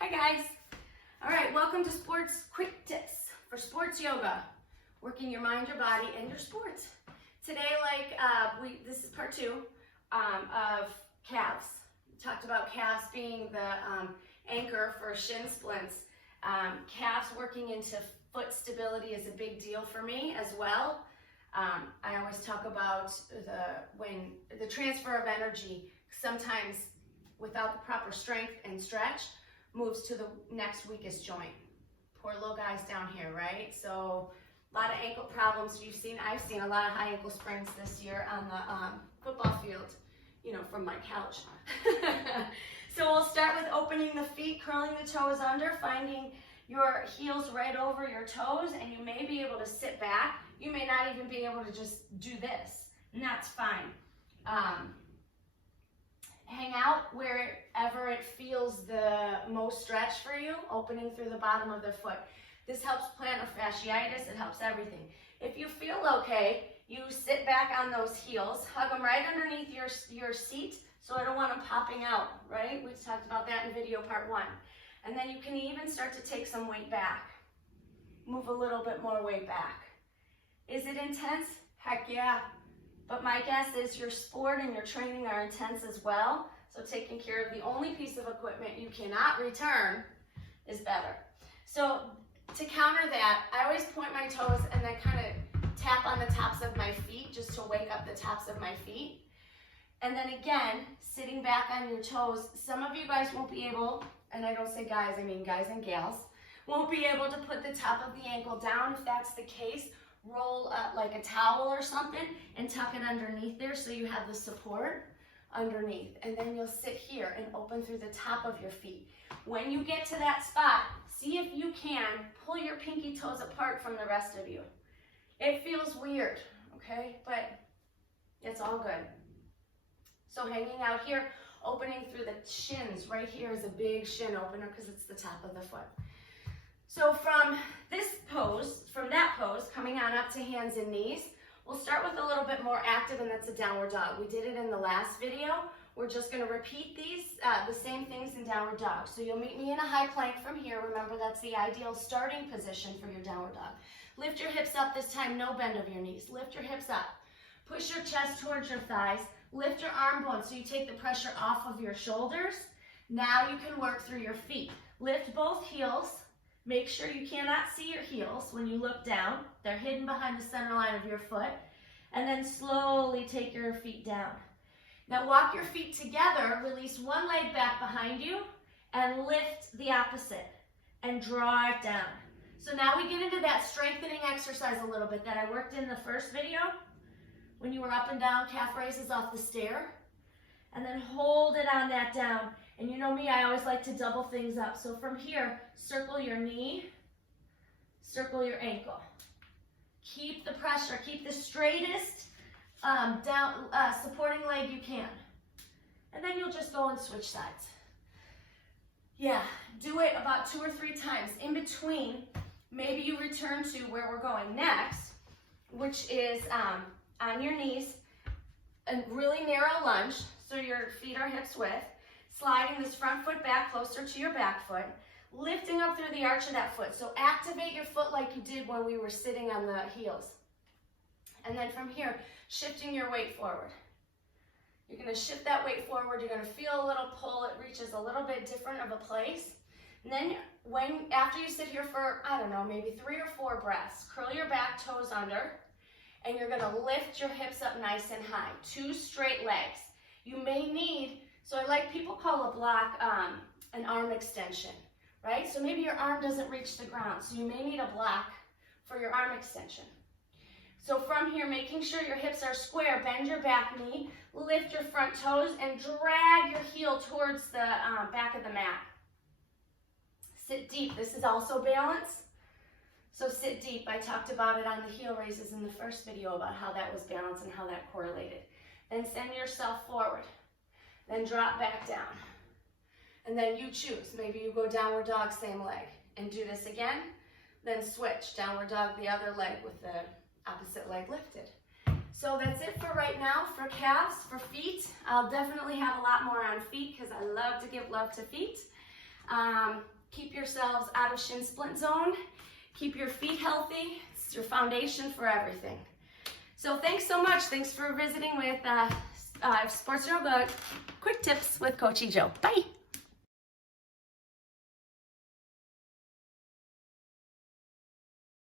Hi guys. All right, welcome to Sports Quick Tips for Sports Yoga, working your mind, your body, and your sports. Today, this is part two of calves. We talked about calves being the anchor for shin splints. Calves working into foot stability is a big deal for me as well. I always talk about the transfer of energy, sometimes without the proper strength and stretch, moves to the next weakest joint. Poor little guys down here, right? So a lot of ankle problems. I've seen a lot of high ankle sprains this year on the football field, from my couch. So we'll start with opening the feet, curling the toes under, finding your heels right over your toes, and you may be able to sit back. You may not even be able to just do this, and that's fine. Hang out wherever it feels the most stretch for you, opening through the bottom of the foot. This helps plantar fasciitis, it helps everything. If you feel okay, you sit back on those heels, hug them right underneath your seat so I don't want them popping out, right? We talked about that in video part one. And then you can even start to take some weight back. Move a little bit more weight back. Is it intense? Heck yeah. But my guess is your sport and your training are intense as well. So taking care of the only piece of equipment you cannot return is better. So to counter that, I always point my toes and then kind of tap on the tops of my feet just to wake up the tops of my feet. And then again, sitting back on your toes. Some of you guys won't be able, and I don't say guys, I mean guys and gals, won't be able to put the top of the ankle down. If that's the case, roll up like a towel or something and tuck it underneath there so you have the support underneath. And then you'll sit here and open through the top of your feet. When you get to that spot, see if you can pull your pinky toes apart from the rest of you. It feels weird, okay? But it's all good. So hanging out here, opening through the shins. Right here is a big shin opener because it's the top of the foot. So from that pose, coming on up to hands and knees, we'll start with a little bit more active, and that's a downward dog. We did it in the last video. We're just going to repeat the same things in downward dog. So you'll meet me in a high plank from here. Remember, that's the ideal starting position for your downward dog. Lift your hips up this time, no bend of your knees. Lift your hips up. Push your chest towards your thighs. Lift your arm bones so you take the pressure off of your shoulders. Now you can work through your feet. Lift both heels. Make sure you cannot see your heels when you look down. They're hidden behind the center line of your foot. And then slowly take your feet down. Now walk your feet together, release one leg back behind you, and lift the opposite, and draw it down. So now we get into that strengthening exercise a little bit that I worked in the first video, when you were up and down, calf raises off the stair, and then hold it on that down. And you know me, I always like to double things up. So from here, circle your knee, circle your ankle. Keep the pressure, keep the straightest supporting leg you can. And then you'll just go and switch sides. Yeah, do it about 2 or 3 times. In between, maybe you return to where we're going next, which is on your knees, a really narrow lunge, so your feet are hips width. Sliding this front foot back closer to your back foot, lifting up through the arch of that foot. So activate your foot like you did when we were sitting on the heels. And then from here, shifting your weight forward. You're going to shift that weight forward. You're going to feel a little pull. It reaches a little bit different of a place. And then after you sit here for, I don't know, maybe 3 or 4 breaths, curl your back toes under, and you're going to lift your hips up nice and high. 2 straight legs. You may need, so I like, people call a block an arm extension, right? So maybe your arm doesn't reach the ground, so you may need a block for your arm extension. So from here, making sure your hips are square, bend your back knee, lift your front toes, and drag your heel towards the back of the mat. Sit deep. This is also balance. So sit deep. I talked about it on the heel raises in the first video about how that was balance and how that correlated. Then send yourself forward. Then drop back down. And then you choose. Maybe you go downward dog, same leg. And do this again. Then switch. Downward dog, the other leg with the opposite leg lifted. So that's it for right now for calves. For feet, I'll definitely have a lot more on feet because I love to give love to feet. Keep yourselves out of shin splint zone. Keep your feet healthy. It's your foundation for everything. So thanks so much. Thanks for visiting with Sports Yoga Quick Tips with Coach Joe. Bye.